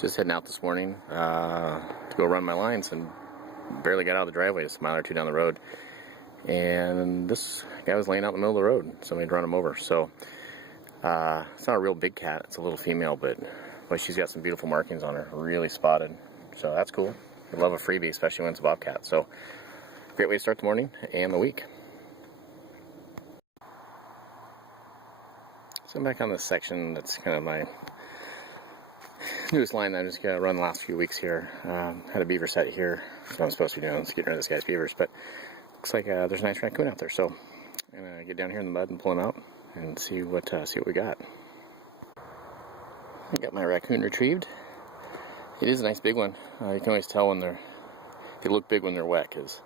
Just heading out this morning to go run my lines, and barely got out of the driveway, just a mile or two down the road, and this guy was laying out in the middle of the road. Somebody had run him over. So it's not a real big cat, it's a little female, but boy, she's got some beautiful markings on her, really spotted, so that's cool. I love a freebie, especially when it's a bobcat. So great way to start the morning and the week. So I'm back on this section that's kind of my newest line that I'm just gonna run the last few weeks here. Had a beaver set here. That's what I'm supposed to be doing, is getting rid of this guy's beavers, but looks like there's a nice raccoon out there. So I'm gonna get down here in the mud and pull him out and see what we got. I got my raccoon retrieved. It is a nice big one. You can always tell when they look big when they're wet, because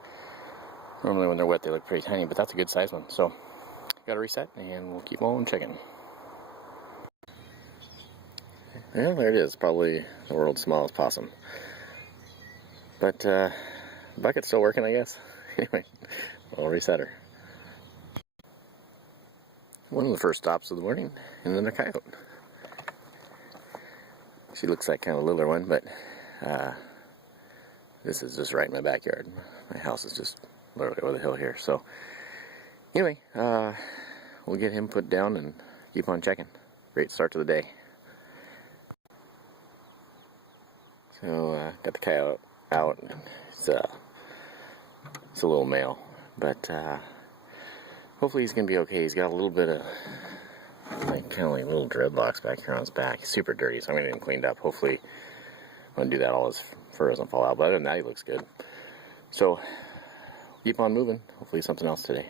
normally when they're wet they look pretty tiny, but that's a good size one. So got to reset and we'll keep on checking. Well, there it is, probably the world's smallest possum. But the bucket's still working, I guess. Anyway, we'll reset her. One of the first stops of the morning, and then a coyote. She looks like kind of a littler one, but this is just right in my backyard. My house is just literally over the hill here. So anyway, we'll get him put down and keep on checking. Great start to the day. So got the coyote out. It's a little male, but hopefully he's gonna be okay. He's got a little bit of kind of like little dreadlocks back here on his back. He's super dirty, so I'm gonna get him cleaned up. Hopefully, I'm gonna do that all his fur doesn't fall out. But other than that, he looks good. So keep on moving. Hopefully, something else today.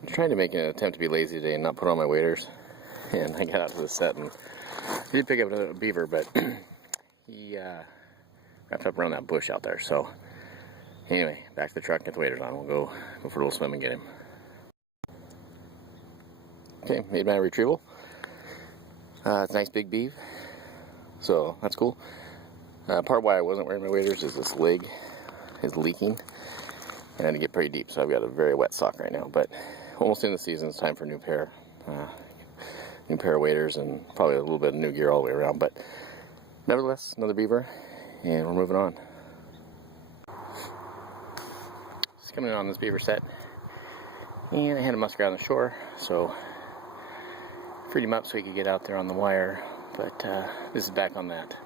I'm trying to make an attempt to be lazy today and not put on my waders. And I got out to the set and I did pick up a beaver, but he wrapped up around that bush out there. So anyway, back to the truck, get the waders on. We'll go for a little swim and get him. Okay, made my retrieval. It's a nice big beaver, so that's cool. Part why I wasn't wearing my waders is this leg is leaking. I had to get pretty deep, so I've got a very wet sock right now. But almost in the season, it's time for a new pair. New pair of waders and probably a little bit of new gear all the way around. But nevertheless, another beaver, and we're moving on. Just coming in on this beaver set, and I had a muskrat on the shore, so freed him up so he could get out there on the wire. But this is back on that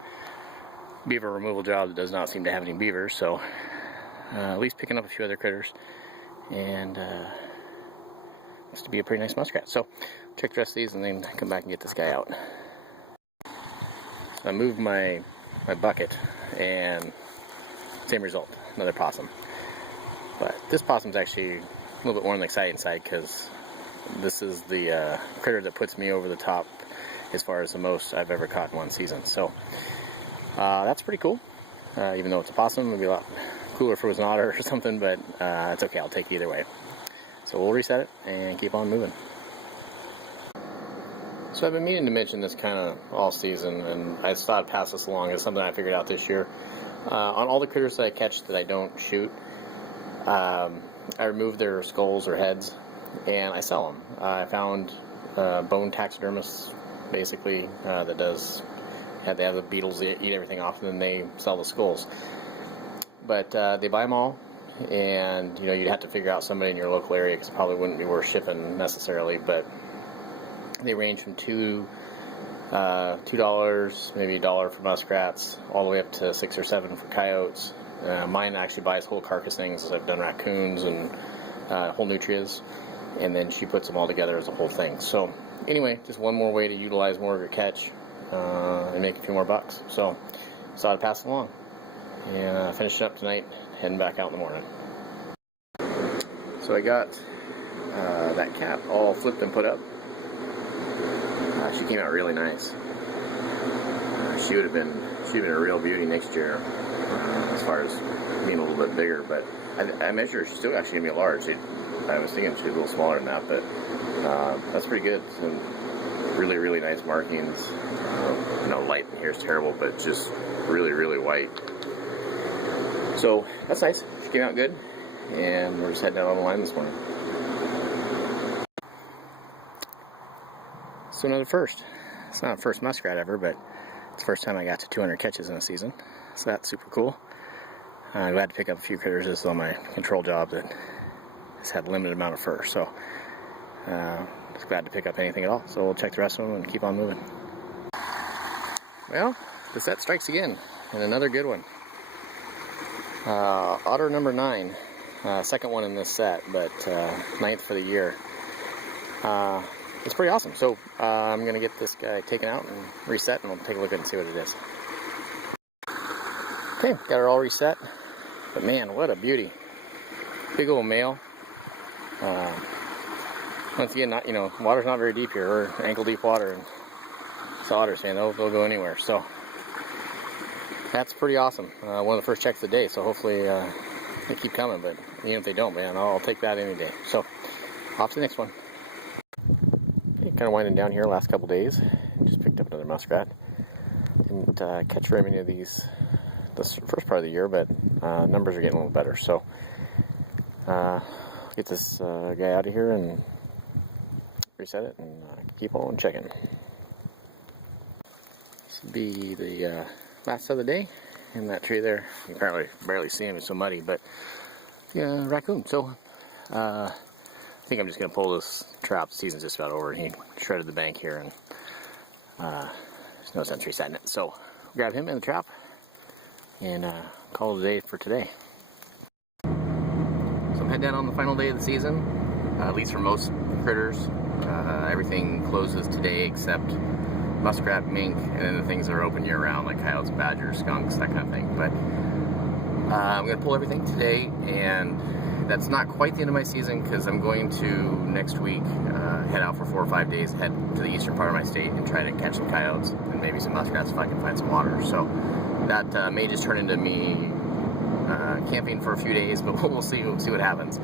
beaver removal job that does not seem to have any beavers, so at least picking up a few other critters, and looks to be a pretty nice muskrat. So check the rest of these and then come back and get this guy out. So I moved my bucket, and same result, another possum. But this possum's actually a little bit more on the exciting side, because this is the critter that puts me over the top as far as the most I've ever caught in one season. So that's pretty cool. Even though it's a possum, it would be a lot cooler if it was an otter or something, but it's okay, I'll take either way. So we'll reset it and keep on moving. So I've been meaning to mention this kind of all season, and I just thought I'd pass this along as something I figured out this year. On all the critters that I catch that I don't shoot, I remove their skulls or heads, and I sell them. I found bone taxidermists, basically, that they have the beetles that eat everything off, and then they sell the skulls. But they buy them all, and you'd have to figure out somebody in your local area, because it probably wouldn't be worth shipping necessarily. But they range from $2, maybe $1 for muskrats, all the way up to $6 or $7 for coyotes. Mine actually buys whole carcass things, as I've done raccoons and whole nutrias, and then she puts them all together as a whole thing. So anyway, just one more way to utilize more of your catch and make a few more bucks. So thought I'd pass it along, and finish it up tonight, heading back out in the morning. So I got that cap all flipped and put up. She came out really nice. She would have been a real beauty next year, as far as being a little bit bigger. But I measured her; she's still actually gonna be a large. I was thinking she'd be a little smaller than that, but that's pretty good. Some really, really nice markings. Light in here is terrible, but just really, really white. So that's nice. She came out good, and we're just heading down on the line this morning. So another first. It's not the first muskrat ever, but it's the first time I got to 200 catches in a season, so that's super cool. I'm glad to pick up a few critters. This is on my control job that has had a limited amount of fur, so just glad to pick up anything at all. So we'll check the rest of them and keep on moving. Well, the set strikes again, and another good one. Otter number 9, second one in this set, but 9th for the year. It's pretty awesome. So I'm going to get this guy taken out and reset, and we'll take a look at it and see what it is. Okay, got her all reset, but man, what a beauty. Big old male. Once again, not, water's not very deep here. We're ankle deep water, and it's otters, man, they'll go anywhere. So that's pretty awesome. One of the first checks of the day, so hopefully they keep coming, but even if they don't, man, I'll take that any day. So off to the next one. Okay, kind of winding down here last couple days. Just picked up another muskrat. Didn't catch very many of these this first part of the year, but numbers are getting a little better. So get this guy out of here and reset it and keep on checking. This will be the last of the day in that tree there. You can probably barely see him, it's so muddy, but yeah, raccoon. So I think I'm just going to pull this trap. The season's just about over. He shredded the bank here, and there's no sense resetting it. So grab him in the trap and call it a day for today. So I'm heading down on the final day of the season, at least for most critters. Everything closes today except muskrat, mink, and then the things that are open year-round, like coyotes, badgers, skunks, that kind of thing. But I'm going to pull everything today, and that's not quite the end of my season, because I'm going to, next week, head out for 4 or 5 days, head to the eastern part of my state, and try to catch some coyotes, and maybe some muskrats if I can find some water. So that may just turn into me camping for a few days, but we'll see what happens.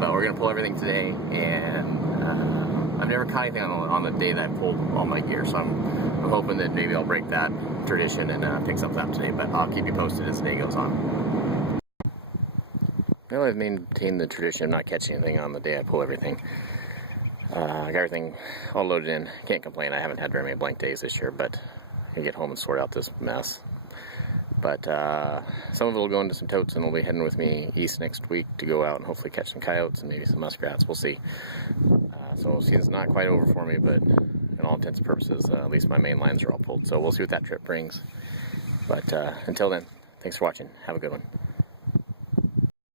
But we're going to pull everything today, and I've never caught anything on the day that I pulled all my gear, so I'm hoping that maybe I'll break that tradition and pick something up today, but I'll keep you posted as the day goes on. Well, I've maintained the tradition of not catching anything on the day I pull everything. I got everything all loaded in. Can't complain. I haven't had very many blank days this year, but I can get home and sort out this mess. But some of it will go into some totes, and will be heading with me east next week to go out and hopefully catch some coyotes and maybe some muskrats. We'll see. So season's not quite over for me, but in all intents and purposes, at least my main lines are all pulled. So we'll see what that trip brings. But until then, thanks for watching. Have a good one.